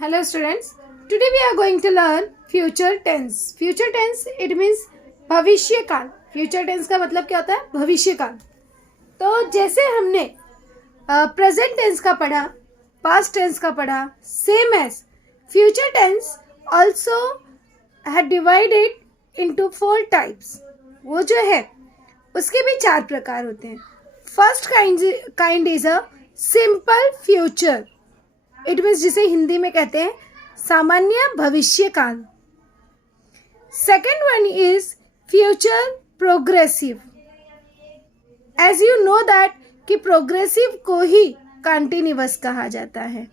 Hello students, today we are going to learn future tense. Future tense it means भविष्य काल. Future tense का मतलब क्या होता है? भविष्य काल. तो जैसे हमने प्रेजेंट टेंस का पढ़ा, पास्ट टेंस का पढ़ा, same as future tense also had divided into 4 types. वो जो है उसके भी 4 प्रकार होते हैं. First kind is a simple future. It means जिसे हिंदी में कहते हैं सामान्य भविष्य काल. Second one is future progressive. As you know that कि प्रोग्रेसिव को ही कंटिन्यूअस कहा जाता है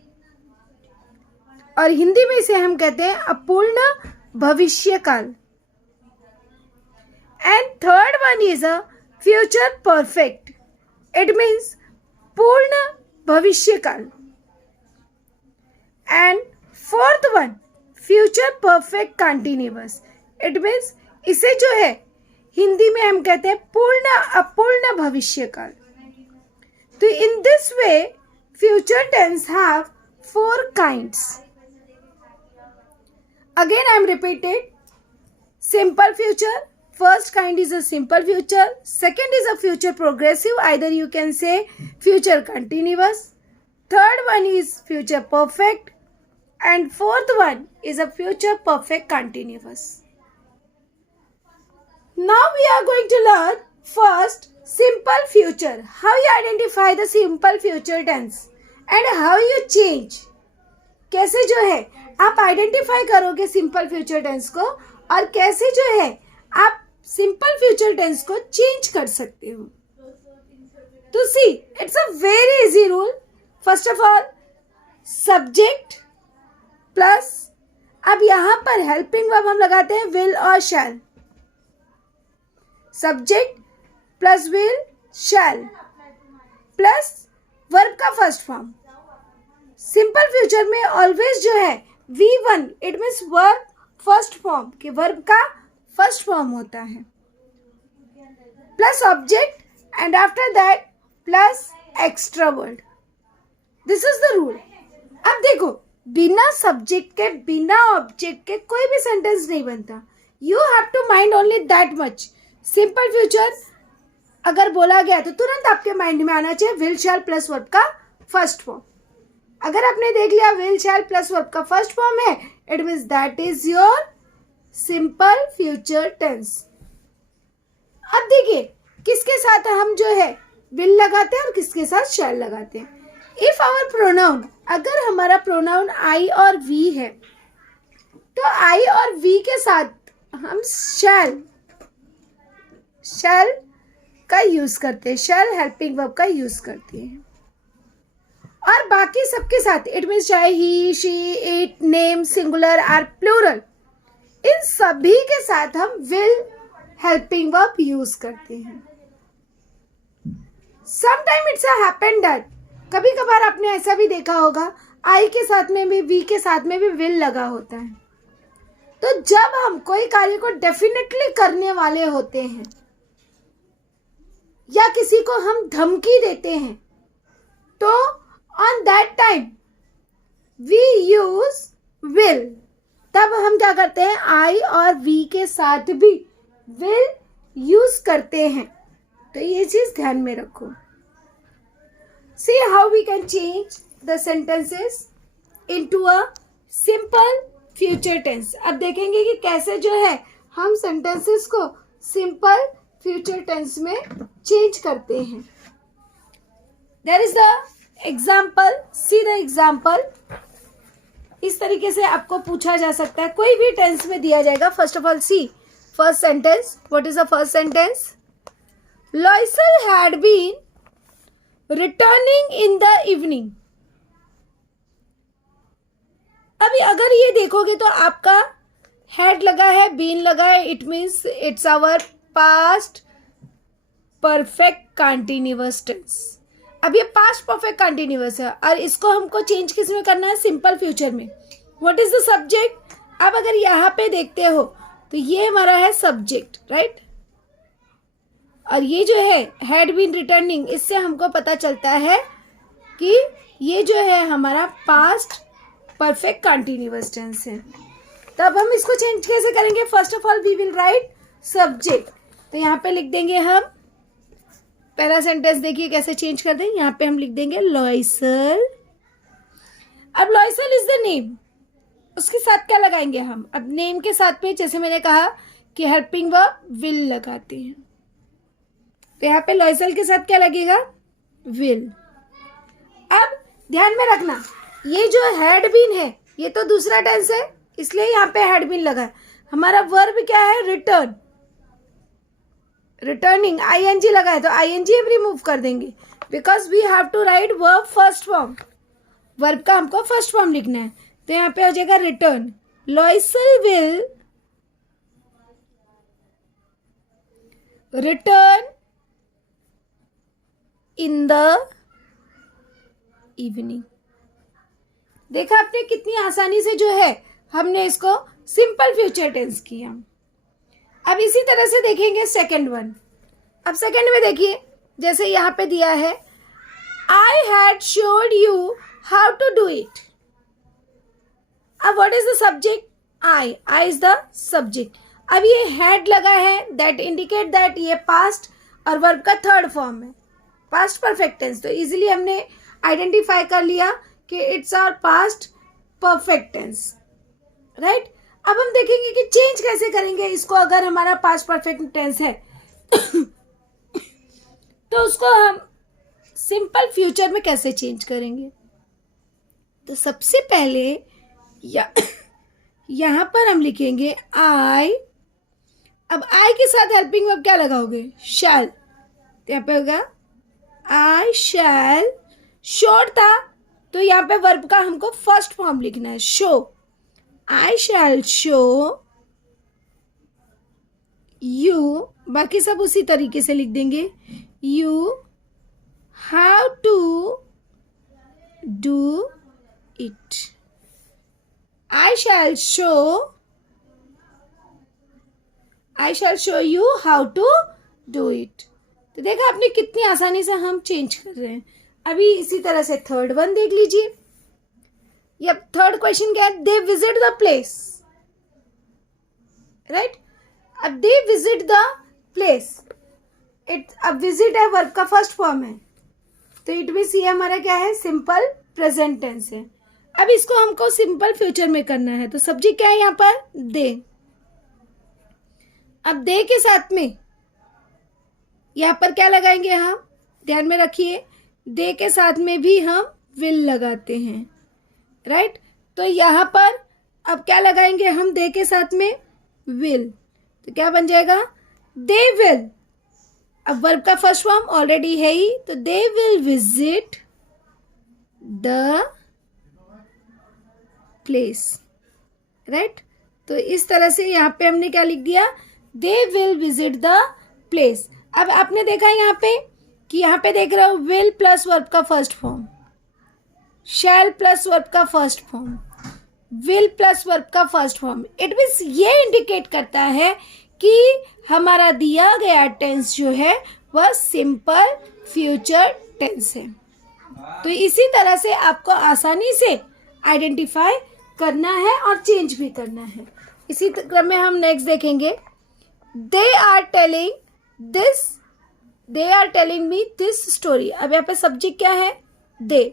और हिंदी में इसे हम कहते हैं अपूर्ण भविष्य काल. And third one is a future perfect. It means पूर्ण भविष्य काल. And fourth one future perfect continuous. It means इसे जो है हिंदी में हम कहते हैं पूर्ण अपूर्ण भविष्य काल. तो in this way future tense have 4 kinds. Again I am repeated. Simple future. First kind is a simple future. Second is a future progressive. Either you can say future continuous. Third one is future perfect. And fourth one is a future perfect continuous. Now we are going to learn first simple future. How you identify the simple future tense and how you change. कैसे जो है आप identify करोगे simple future tense को और कैसे जो है आप सिंपल फ्यूचर टेंस को चेंज कर सकते हो. तो see it's a very easy rule. First of all subject plus अब यहां पर हेल्पिंग वर्ब हम लगाते हैं विल और shall. Subject plus will shall plus verb का फर्स्ट फॉर्म. सिंपल फ्यूचर में ऑलवेज जो है V1 it means verb first form कि वर्ब का फर्स्ट फॉर्म होता है plus object and after that plus extra word. This is the rule. अब देखो बिना सब्जेक्ट के बिना ऑब्जेक्ट के कोई भी सेंटेंस नहीं बनता. You have to mind only that much. Simple future अगर बोला गया तो तुरंत आपके माइंड में आना चाहिए विल शैल प्लस वर्ब का फर्स्ट फॉर्म. अगर आपने देख लिया विल शैल प्लस वर्ब का फर्स्ट फॉर्म है it means that is your simple future tense. अब देखिए किसके साथ हम जो है विल लगाते हैं और किसके साथ शैल लगाते हैं. इफ आवर प्रोनाउन अगर हमारा प्रोनाउन आई और वी है तो आई और वी के साथ हम शैल का यूज करते हैं. शैल हेल्पिंग वर्ब का यूज करते हैं और बाकी सबके साथ इट मीन्स चाहे ही शी इट नेम सिंगुलर और प्लूरल इन सभी के साथ हम विल हेल्पिंग वर्ब यूज करते हैं. समटाइम इट्स हैपन दैट कभी कभार आपने ऐसा भी देखा होगा आई के साथ में भी वी के साथ में भी विल लगा होता है. तो जब हम कोई कार्य को डेफिनेटली करने वाले होते हैं या किसी को हम धमकी देते हैं तो on that time we use will. तब हम क्या करते हैं I और V के साथ भी will यूज करते हैं. तो ये चीज ध्यान में रखो. See how we can change the sentences into a simple future tense. अब देखेंगे कि कैसे जो है हम sentences को simple future tense में change करते हैं. There is the example. See the example. इस तरीके से आपको पूछा जा सकता है कोई भी टेंस में दिया जाएगा. First of all see first sentence. What is the first sentence? Loysal had been returning in the evening. अभी अगर ये देखोगे तो आपका हैड लगा है बीन लगा है. It means it's our past perfect continuous tense. अब ये पास्ट परफेक्ट कंटिन्यूअस है और इसको हमको चेंज किस में करना है सिंपल फ्यूचर में. What is the subject? अब अगर यहाँ पे देखते हो तो ये हमारा है सब्जेक्ट राइट और ये जो है हैड बीन रिटर्निंग. इससे हमको पता चलता है कि ये जो है हमारा पास्ट परफेक्ट कंटिन्यूअस टेंस है। तब हम इसको चेंज कैसे करेंगे? First of all we will write subject. तो यहाँ पे लिख देंगे हम पहला सेंटेंस, देखिए कैसे चेंज कर दें। यहाँ पे हम लिख देंगे लॉयसल। अब लॉयसल इज द नेम, उसके साथ क्या लगाएंगे हम? अब नेम के साथ में जैसे मैंने कहा कि हेल्पिंग वर्ब विल लगाते हैं, तो यहाँ पे लॉयसल के साथ क्या लगेगा? विल। अब ध्यान में रखना, ये जो हैड बीन है ये तो दूसरा टेंस है, इसलिए यहाँ पे हैड बीन लगा। हमारा वर्ब क्या है? रिटर्न, रिटर्निंग, आईएनजी लगा है तो आईएनजी हम रिमूव कर देंगे, because we have to write verb first form. Verb का हमको फर्स्ट फॉर्म लिखना है, तो यहाँ पे हो जाएगा return. Loysal will return in the evening. देखा आपने कितनी आसानी से जो है हमने इसको सिंपल फ्यूचर टेंस किया। अब इसी तरह से देखेंगे सेकंड वन। अब सेकंड में देखिए, जैसे यहाँ पे दिया है I had showed you how to do it. अब what is the subject? I is the subject. अब ये हैड लगा है, दैट इंडिकेट दैट ये पास्ट और वर्ब का थर्ड फॉर्म है, पास्ट परफेक्ट टेंस। तो इजीली हमने आइडेंटिफाई कर लिया कि it's our past perfect tense, right. अब हम देखेंगे कि चेंज कैसे करेंगे इसको। अगर हमारा पास्ट परफेक्ट टेंस है तो उसको हम सिंपल फ्यूचर में कैसे चेंज करेंगे? तो सबसे पहले यहाँ पर हम लिखेंगे आई। अब आई के साथ हेल्पिंग वर्ब क्या लगाओगे? शैल। तो यहाँ पे होगा आई शैल। शोड था तो यहाँ पे वर्ब का हमको फर्स्ट फॉर्म लिखना है, show. I shall show you, बाकी सब उसी तरीके से लिख देंगे, you how to do it. I shall show you how to do it. तो देखा आपने कितनी आसानी से हम चेंज कर रहे हैं। अभी इसी तरह से थर्ड वन देख लीजिए। यह थर्ड क्वेश्चन क्या है? They visit the place, right. अब दे विजिट द प्लेस, अब विजिट है, वर्ब का फर्स्ट फॉर्म है, तो इट मीन्स ये हमारा क्या है? सिंपल प्रेजेंट टेंस है। अब इसको हमको सिंपल फ्यूचर में करना है, तो सब्जेक्ट क्या है यहाँ पर? दे। अब दे के साथ में यहाँ पर क्या लगाएंगे हम? ध्यान में रखिए, दे के साथ में भी हम विल लगाते हैं, राइट। तो यहाँ पर अब क्या लगाएंगे हम? दे के साथ में विल, तो क्या बन जाएगा? They will. अब वर्ब का फर्स्ट फॉर्म ऑलरेडी है ही, तो they will visit the place, right. तो इस तरह से यहाँ पे हमने क्या लिख दिया? दे विल विजिट द प्लेस। अब आपने देखा यहाँ पे कि यहाँ पे देख रहे हो विल प्लस वर्ब का first form, shall plus verb का first form, will plus verb का फर्स्ट फॉर्म। इट मीन्स ये इंडिकेट करता है कि हमारा दिया गया टेंस जो है वह सिंपल फ्यूचर टेंस है। तो इसी तरह से आपको आसानी से आइडेंटिफाई करना है और चेंज भी करना है। इसी क्रम में हम नेक्स्ट देखेंगे, they are telling me this story. अब यहाँ पे सब्जेक्ट क्या है? दे,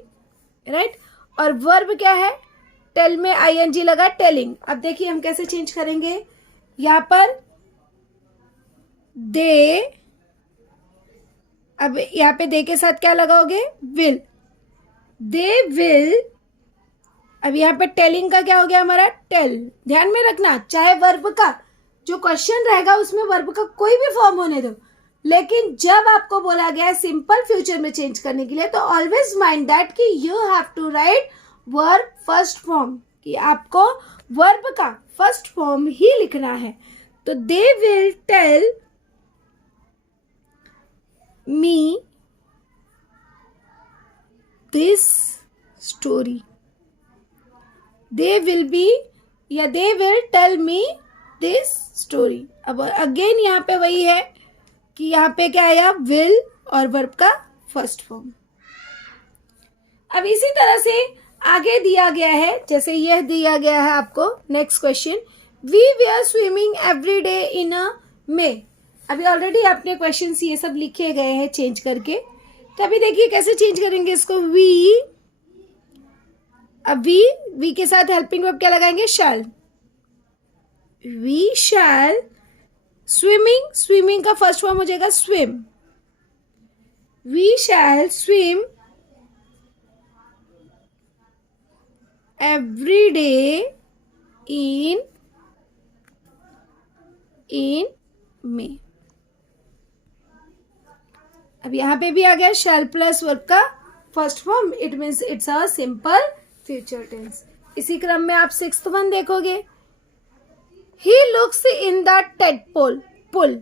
राइट। और वर्ब क्या है? टेल में आईएनजी लगा, टेलिंग। अब देखिए हम कैसे चेंज करेंगे। यहाँ पर दे, अब यहाँ पे दे के साथ क्या लगाओगे? विल। They will. अब यहाँ पे टेलिंग का क्या हो गया हमारा? टेल। ध्यान में रखना, चाहे वर्ब का जो क्वेश्चन रहेगा उसमें वर्ब का कोई भी फॉर्म होने दो, लेकिन जब आपको बोला गया है सिंपल फ्यूचर में चेंज करने के लिए, तो ऑलवेज माइंड दैट कि you have to write verb first form, कि आपको वर्ब का फर्स्ट फॉर्म ही लिखना है। तो they will tell me this story. They will be या they will tell me this story. अब अगेन यहाँ पे वही है कि यहाँ पे क्या आया? विल और वर्ब का फर्स्ट फॉर्म। अब इसी तरह से आगे दिया गया है, जैसे यह दिया गया है आपको next question, we were swimming every day in a May. अभी ऑलरेडी आपने क्वेश्चन ये सब लिखे गए हैं चेंज करके, तो अभी देखिए कैसे चेंज करेंगे इसको। वी, अब वी के साथ हेल्पिंग वर्ब क्या लगाएंगे, shall. We shall swimming, swimming का फर्स्ट फॉर्म हो जाएगा swim. We shall swim every day in May. अब यहां पे भी आ गया शैल प्लस वर्ब का first form, it means it's a simple future tense. इसी क्रम में आप 6th वन देखोगे, he looks in the tadpole pool.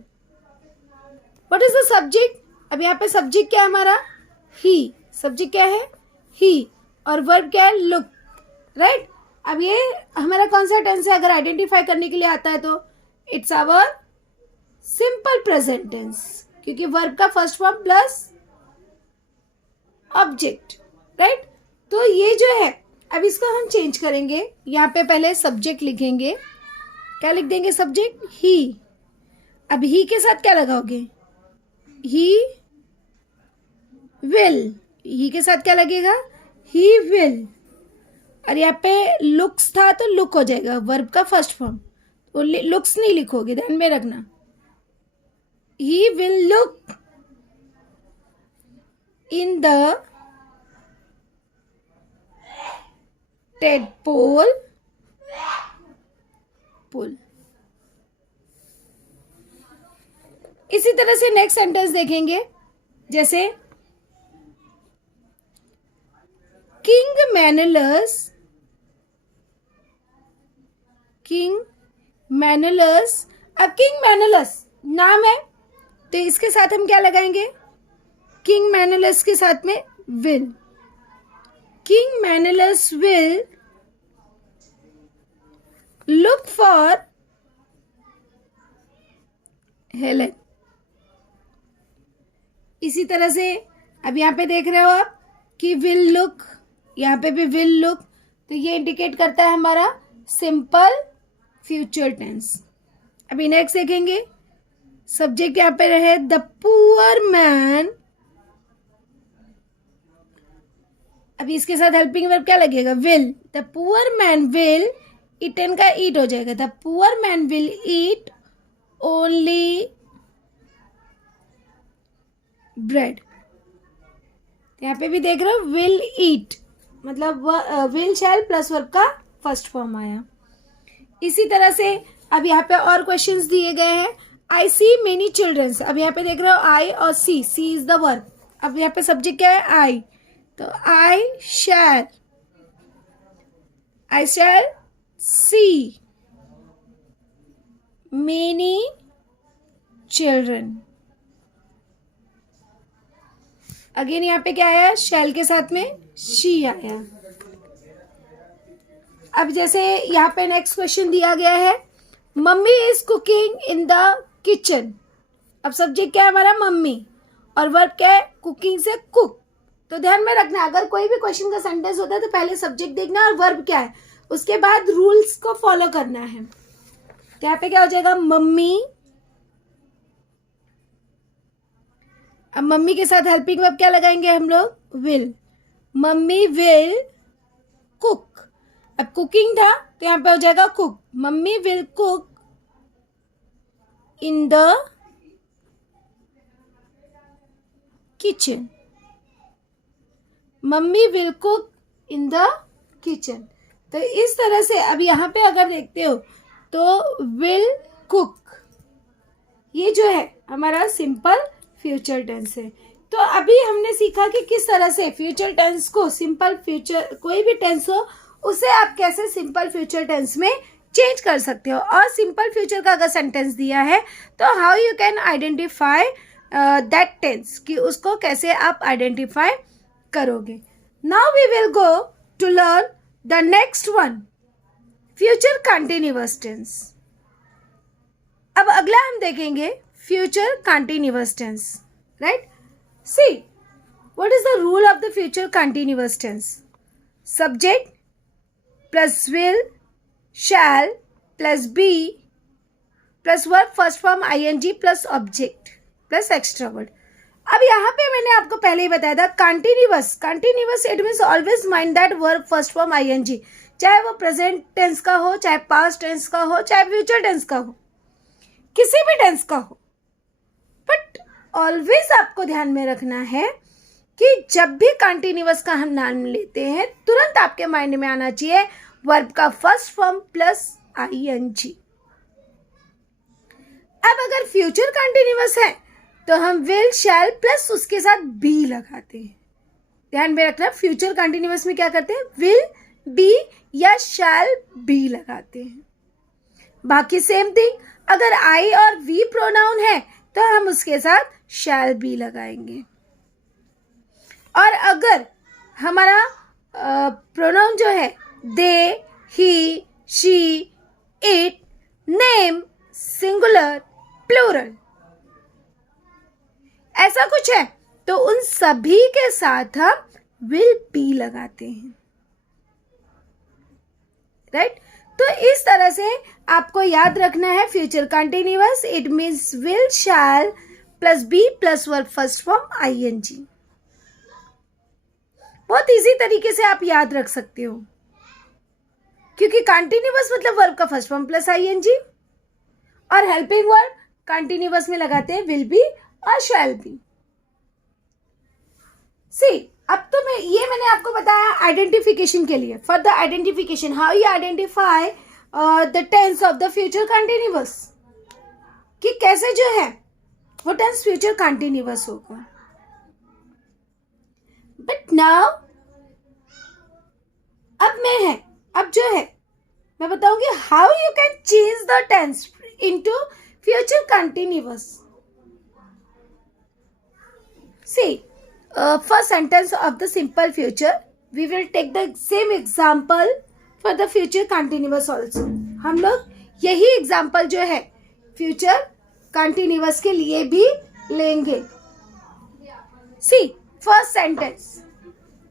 What is the subject? अब यहाँ पे सब्जेक्ट क्या है हमारा, ही। सब्जेक्ट क्या है, ही, और वर्ब क्या है, लुक, राइट। अब ये हमारा कौन सा टेंस है, अगर आइडेंटिफाई करने के लिए आता है तो it's our simple present tense, क्योंकि वर्ब का first form plus object, right. तो ये जो है, अब इसको हम चेंज करेंगे। यहाँ पे पहले सब्जेक्ट लिखेंगे, क्या लिख देंगे, सब्जेक्ट ही। अब ही के साथ क्या लगाओगे, ही विल। ही के साथ क्या लगेगा, ही विल। और यहाँ पे लुक्स था तो लुक हो जाएगा, वर्ब का फर्स्ट फॉर्म, तो लुक्स नहीं लिखोगे, ध्यान में रखना। He will look in the tadpole pool. इसी तरह से नेक्स्ट सेंटेंस देखेंगे, जैसे किंग मैनुलस, किंग मैनुलस। अब किंग मैनुलस नाम है, तो इसके साथ हम क्या लगाएंगे, किंग मैनुलस के साथ में will. King Menelaus will look for Helen. इसी तरह से अब यहाँ पे देख रहे हो आप कि विल लुक, यहाँ पे भी विल लुक, तो ये इंडिकेट करता है हमारा सिंपल फ्यूचर टेंस। अभी नेक्स्ट देखेंगे, सब्जेक्ट यहाँ पे रहे द पुअर मैन। अभी इसके साथ हेल्पिंग वर्ब क्या लगेगा, will. The poor man will, eaten का ईट हो जाएगा, the poor man will eat only bread. यहाँ पे भी देख रहे हो विल ईट, मतलब विल शैल प्लस वर्ब का फर्स्ट फॉर्म आया। इसी तरह से अब यहाँ पे और क्वेश्चंस दिए गए हैं। आई सी मेनी चिल्ड्रंस। अब यहाँ पे देख रहे हो आई और सी, सी इज द वर्ब। अब यहाँ पे सब्जेक्ट क्या है, आई, तो I shall see many children. Again यहाँ पे क्या आया, शैल के साथ में शी आया। अब जैसे यहाँ पे नेक्स्ट क्वेश्चन दिया गया है, mummy is cooking in the kitchen. अब सब्जेक्ट क्या है हमारा, मम्मी, और वर्ब क्या है, कुकिंग से कुक। तो ध्यान में रखना, अगर कोई भी क्वेश्चन का सेंटेंस होता है तो पहले सब्जेक्ट देखना और वर्ब क्या है, उसके बाद रूल्स को फॉलो करना है। तो यहाँ पे क्या हो जाएगा, मम्मी। अब मम्मी के साथ हेल्पिंग वर्ब क्या लगाएंगे हम लोग, विल। Mummy will cook. अब कुकिंग था तो यहाँ पे हो जाएगा cook. Mummy will cook in the kitchen. Mummy will cook in the kitchen. तो इस तरह से अब यहाँ पे अगर देखते हो तो विल कुक, ये जो है हमारा सिंपल फ्यूचर टेंस है। तो अभी हमने सीखा कि किस तरह से फ्यूचर टेंस को, सिंपल फ्यूचर कोई भी टेंस हो उसे आप कैसे सिंपल फ्यूचर टेंस में चेंज कर सकते हो। और सिंपल फ्यूचर का अगर सेंटेंस दिया है तो how you can identify that tense, कि उसको कैसे आप आइडेंटिफाई करोगे। Now we will go to learn the next one, future continuous tense. अब अगला हम देखेंगे future continuous tense, right. See what is the rule of the future continuous tense. subject plus will shall plus be plus verb first form ing plus object plus extra word. अब यहाँ पे मैंने आपको पहले ही बताया था continuous it means always mind that verb first form ing, चाहे वो प्रेजेंट टेंस का हो, चाहे पास्ट टेंस का हो, चाहे फ्यूचर टेंस का हो, किसी भी टेंस का हो, बट ऑलवेज आपको ध्यान में रखना है कि जब भी कंटिन्यूअस का हम नाम लेते हैं तुरंत आपके माइंड में आना चाहिए वर्ब का फर्स्ट फॉर्म प्लस ing. अब अगर फ्यूचर कंटिन्यूअस है तो हम विल शैल प्लस उसके साथ बी लगाते हैं. ध्यान में रखना, फ्यूचर कंटिन्यूअस में क्या करते हैं, विल बी या शैल बी लगाते हैं. बाकी सेम थिंग, अगर आई और वी प्रोनाउन है तो हम उसके साथ शैल बी लगाएंगे. और अगर हमारा प्रोनाउन जो है they, he, she, it, name, singular, plural ऐसा कुछ है तो उन सभी के साथ हम विल बी लगाते हैं. राइट? तो इस तरह से आपको याद रखना है future continuous it means will shall plus be plus verb first form ing. बहुत इजी तरीके से आप याद रख सकते हो क्योंकि कंटिन्यूअस मतलब वर्ब का फर्स्ट फॉर्म प्लस ing और हेल्पिंग वर्ब कंटिन्यूअस में लगाते हैं विल बी और शैल बी. सी, अब तो मैंने आपको बताया आइडेंटिफिकेशन के लिए. For the identification how you identify the tense of the future continuous, कि कैसे जो है वो टेंस फ्यूचर कंटिन्यूअस होगा. बट नाउ अब जो है मैं बताऊंगी how you can change the tense into future continuous. See, first sentence of the simple future. We will take the same example for the future continuous also. हम लोग यही example जो है future continuous के लिए भी लेंगे. See, first sentence.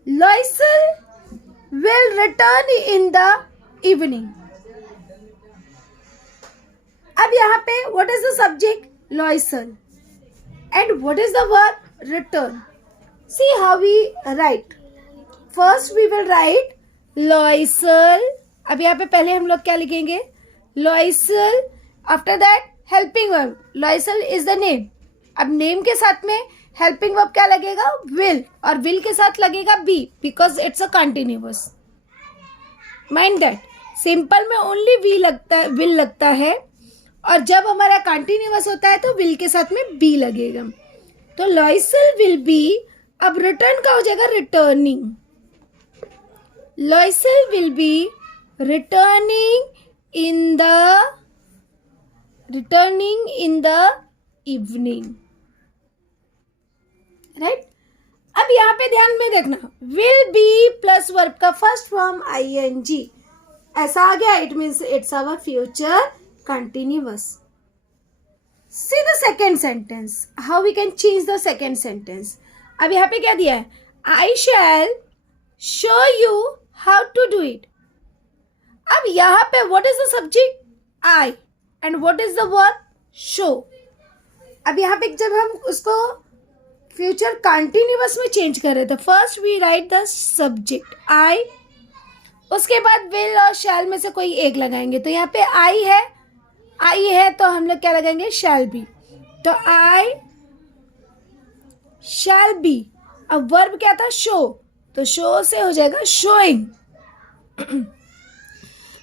Loisel will return in the evening. अब यहाँ पे what is the subject? Loisel. And what is the verb? Return. See how we write. First we will write Loisel. अब यहाँ पे पहले हम लोग क्या लिखेंगे, Loisel. After that helping verb. Loisel is the name. अब name के साथ में helping verb क्या लगेगा, will. और will के साथ लगेगा be because it's a continuous. Mind that. Simple में only will लगता है और जब हमारा continuous होता है तो will के साथ में be लगेगा. तो लॉइसल विल बी, अब रिटर्न का हो जाएगा returning. Loisel will be returning in the evening. Right? अब यहाँ पे ध्यान में देखना, विल बी प्लस वर्ब का फर्स्ट फॉर्म ing ऐसा आ गया. It means it's our future continuous. See the second sentence. How we can change the second sentence. अब यहाँ पे क्या दिया है, I shall show you how to do it. अब यहाँ पे what is the subject? I. And what is the verb? Show. अब यहाँ पे जब हम उसको future continuous में change कर रहे थे, first we write the subject I. उसके बाद will और shall में से कोई एक लगाएंगे. तो यहाँ पे I है तो हम लोग क्या लगाएंगे, shall be. तो I shall be. अब वर्ब क्या था, show. तो show से हो जाएगा showing.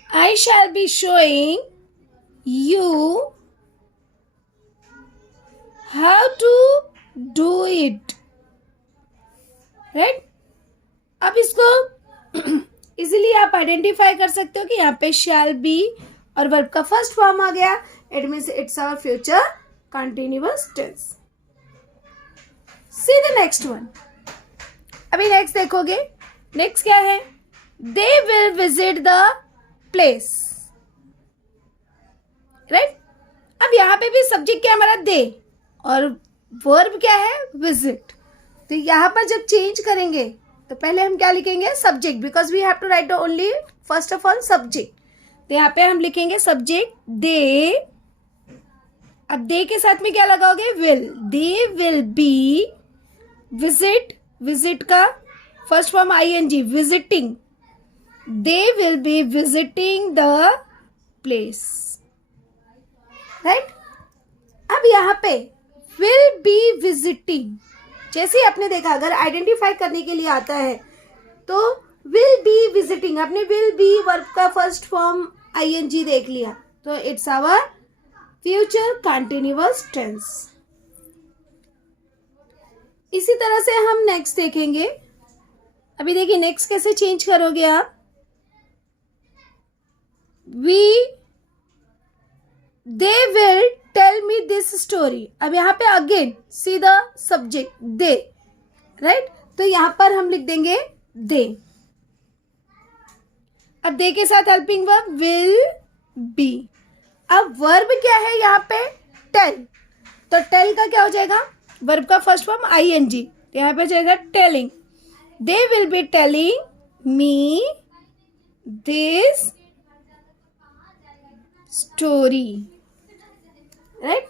I shall be showing you how to do it. Right? अब इसको इजीली आप आइडेंटिफाई कर सकते हो कि यहाँ पे shall be और वर्ब का फर्स्ट फॉर्म आ गया. It means it's our future continuous tense. See the next one. अभी नेक्स्ट देखोगे, नेक्स्ट क्या है, they will visit the place. Right? अब यहाँ पे भी सब्जेक्ट क्या है हमारा, दे, और वर्ब क्या है, विजिट. तो यहाँ पर जब चेंज करेंगे तो पहले हम क्या लिखेंगे, subject, because we have to write only first of all subject. तो यहाँ पे हम लिखेंगे सब्जेक्ट दे. अब दे के साथ में क्या लगाओगे, will. They will be visit. Visit का first form ING, visiting. They will be visiting the place. Right. अब यहाँ पे विल बी विजिटिंग, जैसे ही आपने देखा अगर आइडेंटिफाई करने के लिए आता है तो विल बी विजिटिंग, आपने विल बी वर्ब का फर्स्ट फॉर्म ING देख लिया, तो it's our future continuous tense. इसी तरह से हम नेक्स्ट देखेंगे. अभी देखिए नेक्स्ट कैसे चेंज करोगे आप. They will tell me this story. अब यहाँ पे again see the subject they. Right. तो यहाँ पर हम लिख देंगे दे. अब दे के साथ हेल्पिंग वर्ब विल बी. अब वर्ब क्या है यहाँ पे, टेल. तो टेल का क्या हो जाएगा, वर्ब का फर्स्ट फॉर्म ING. तो यहाँ पे जाएगा telling. They will be telling me this story. Right.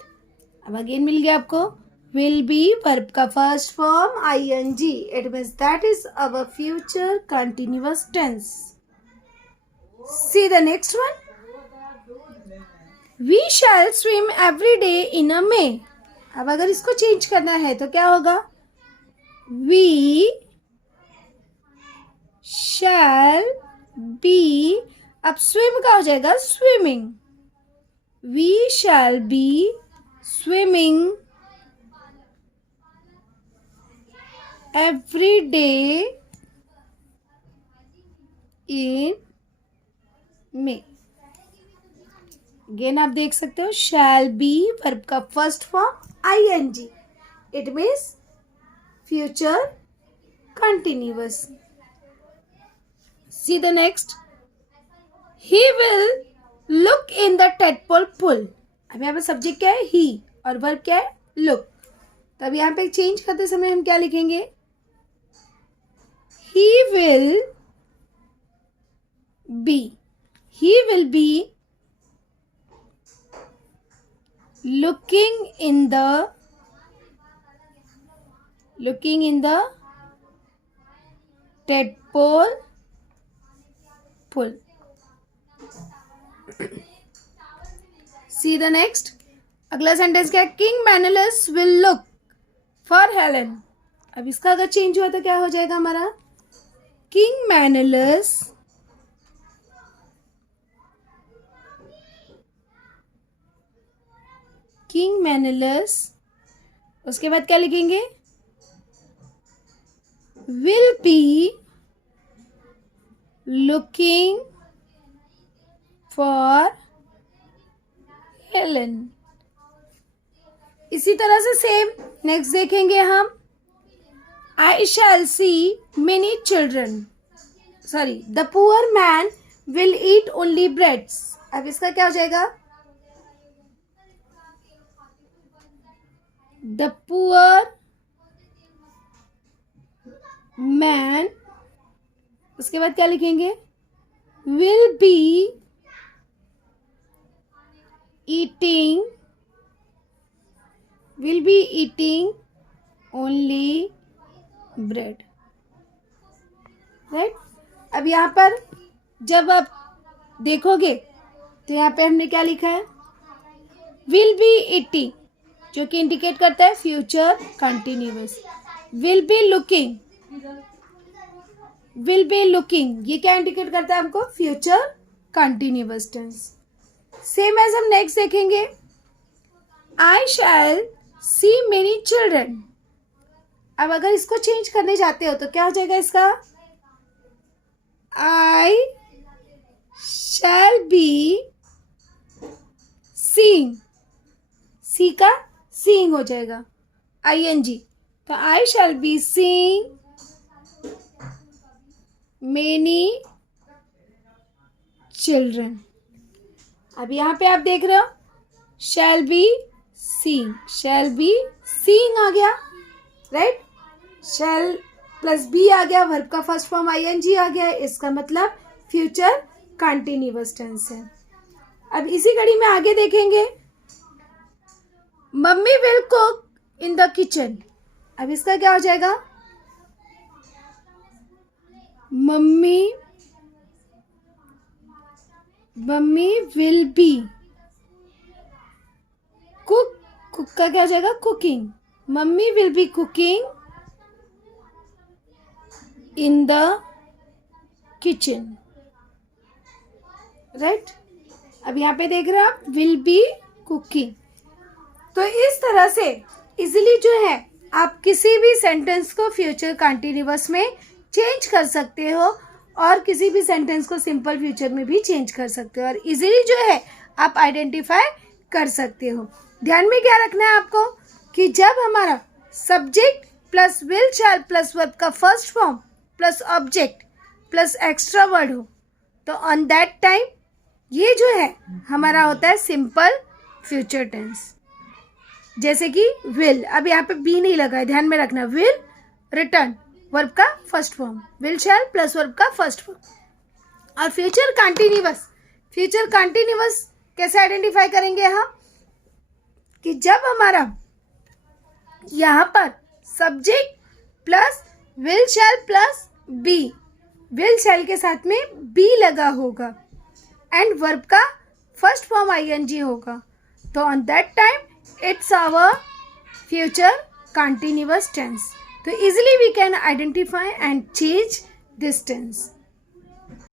अब अगेन मिल गया आपको, विल बी वर्ब का first form ING. It means that is our future continuous tense. See the next one. We shall swim every day in a May. अब अगर इसको change करना है तो क्या होगा, वी शैल बी. अब स्विम का हो जाएगा swimming. We shall be swimming every day in May. Again आप देख सकते हो shall be verb का first form ING. It means future continuous. See the next. He will look in the tadpole pool. अब यहाँ पे सब्जेक्ट क्या है, ही, और वर्ब क्या है, लुक. तब यहाँ पे चेंज करते समय हम क्या लिखेंगे, he will be. He will be looking in the tadpole pool. See the next. अगला सेंटेंस क्या है, king Menelaus will look for Helen. अब इसका अगर चेंज हुआ तो क्या हो जाएगा हमारा, किंग मैनुअलस. उसके बाद क्या लिखेंगे, will be looking for Helen. इसी तरह से सेम नेक्स्ट देखेंगे हम. I shall see many children. Sorry, the poor man will eat only breads. अब इसका क्या हो जाएगा, द पुअर मैन. उसके बाद क्या लिखेंगे, will B eating only bread. Right. अब यहाँ पर जब आप देखोगे तो यहाँ पे हमने क्या लिखा है, विल बी ईटिंग, जो कि इंडिकेट करता है future continuous. Will be looking, ये क्या इंडिकेट करता है हमको, future continuous tense. Same as हम नेक्स्ट देखेंगे, I shall see many children. अब अगर इसको चेंज करने जाते हो तो क्या हो जाएगा इसका, आई शैल बी सीइंग. सी का सीइंग हो जाएगा ING. तो I shall be seeing many children. अब यहाँ पे आप देख रहे हो शैल बी सीइंग आ गया. राइट. शैल प्लस बी आ गया, वर्ब का फर्स्ट फॉर्म आईएनजी आ गया, इसका मतलब फ्यूचर कंटिन्यूअस टेंस है। अब इसी कड़ी में आगे देखेंगे, mummy will cook in the kitchen. अब इसका क्या हो जाएगा, mummy will be cook, cook का क्या हो जाएगा, cooking. Mummy will be cooking in the kitchen, right. अब यहाँ पे देख रहे हो आप, विल बी कुकिंग। तो इस तरह से इजीली जो है आप किसी भी सेंटेंस को फ्यूचर कंटिन्यूअस में चेंज कर सकते हो और किसी भी सेंटेंस को सिंपल फ्यूचर में भी चेंज कर सकते हो और इजीली जो है आप आइडेंटिफाई कर सकते हो। ध्यान में क्या रखना है आपको कि जब हमारा subject plus will shall plus verb का first form plus object plus extra word हो तो ऑन दैट टाइम ये जो है हमारा होता है सिंपल फ्यूचर टेंस। जैसे कि विल, अब यहाँ पे बी नहीं लगा है, ध्यान में रखना, विल रिटर्न वर्ब का first form, will shall plus verb का फर्स्ट फॉर्म। और फ्यूचर कंटिन्यूअस कैसे आइडेंटिफाई करेंगे हम कि जब हमारा यहाँ पर subject plus will shall plus be, will shall के साथ में बी लगा होगा एंड वर्ब का फर्स्ट फॉर्म आईएनजी होगा तो on that time it's our future continuous tense. So easily we can identify and change this tense.